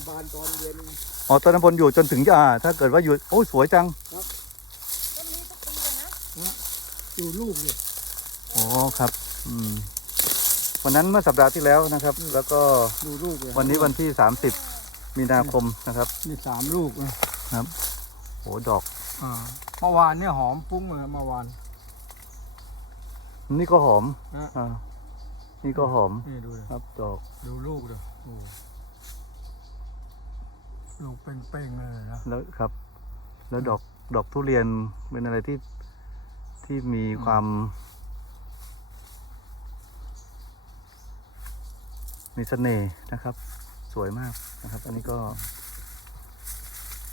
มันบานตอนเย็นไงอ๋อต้นน้ำพลอยู่จนถึงจะอ่าถ้าเกิดว่าอยู่โอ้ยสวยจังต้นนี้ทุกปีเลยนะดูลูกเนี่ยอ๋อครับ อืมวันนั้นเมื่อสัปดาห์ที่แล้วนะครับ แล้วก็ดูลูกเลยวันนี้วันที่ 30 มีนาคมนะครับ มีสามลูกนะโอ้ดอกอ่าเมื่อวานเนี่ยหอมฟุ้งเลยเมื่อวาน นี่ก็หอมนะอ่านี่ก็หอมนี่ดูเลยครับดอกดูลูกเลยโอ้ ลูกเป้งๆเลยนะแล้วครับ แล้วดอกดอกทุเรียนเป็นอะไรที่ที่มีความ มีเสน่ห์นะครับ สวยมากนะครับ อันนี้ก็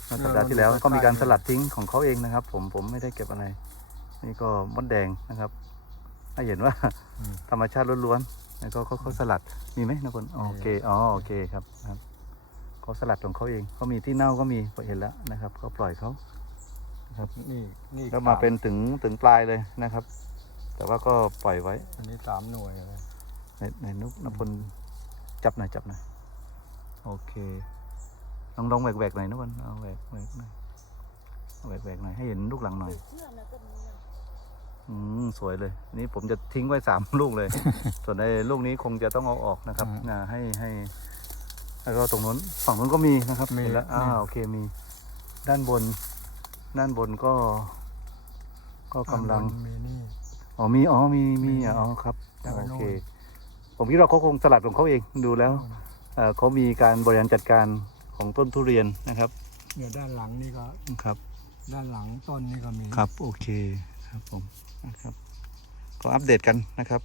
เมื่อสัปดาห์ที่แล้วก็มีการสลัดทิ้งของเขาเองนะครับ ผมผมไม่ได้เก็บอะไร นี่ก็มดแดงนะครับให้เห็นว่าธรรมชาติล้วนๆแล้วก็เขาเขาสลัดมีไหมนะคนอ๋อโอเคอ๋อโอเคครับครับ เขาสลัดของเขาเองเขามีที่เน่าก็มีเห็นแล้วนะครับเขาปล่อยเขานี่นี่แล้วมาเป็นถึงถึงปลายเลยนะครับ แต่ว่าก็ปล่อยไว้ อันนี้สามหน่วยเลยในในนุกนพลจับหน่อยจับหน่อยโอเคลองลองแหวกแหวกหน่อยนะคนเอาแหวกแหวกหน่อยเอาแหวกแหวกหน่อยให้เห็นลูกหลังหน่อยเชื่อมนะต้นนี้นะอืมสวยเลย นี่ผมจะทิ้งไว้สามลูกเลย ส่วนในลูกนี้คงจะต้องเอาออกนะครับนะให้ให้ แล้วก็ตรงนู้นฝั่งนู้นก็มีนะครับเห็นแล้วอ่าโอเคมี ด้านบน ด้านบนก็ ก็กำลังมีนี่อ๋อมีอ๋อมีมีมีอะอ๋อครับแล้วก็โอโน่นเค ผมคิดว่าเขาคงสลัดของเขาเองดูแล้วเอ่อเขามีการบริหารจัดการของต้นทุเรียนนะครับเนี่ยด้านหลังนี่ก็ครับ ด้านหลังต้นนี่ก็มีครับ โอเคครับผมนะครับ ก็อัปเดตกันนะครับ